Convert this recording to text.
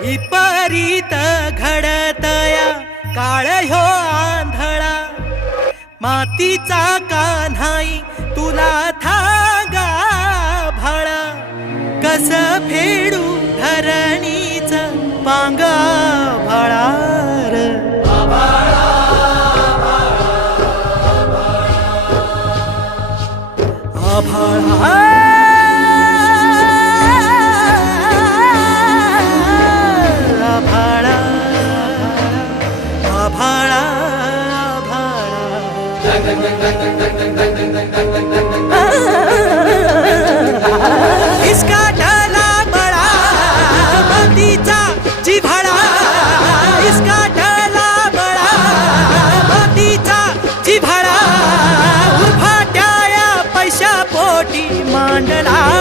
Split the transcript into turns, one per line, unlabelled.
विपरीत घडतया. काळ ह्यो आंधळा. मातीचा कान्हाई तुला थागा भळा. कस फेडू धरणीच पांगा भळार आभाळा. इसका ढला बड़ा मोतीचा जिव्हाळा. इसका ढला बड़ा मोतीचा जिव्हाळा. उफाट्या पैशा पोटी मांडला.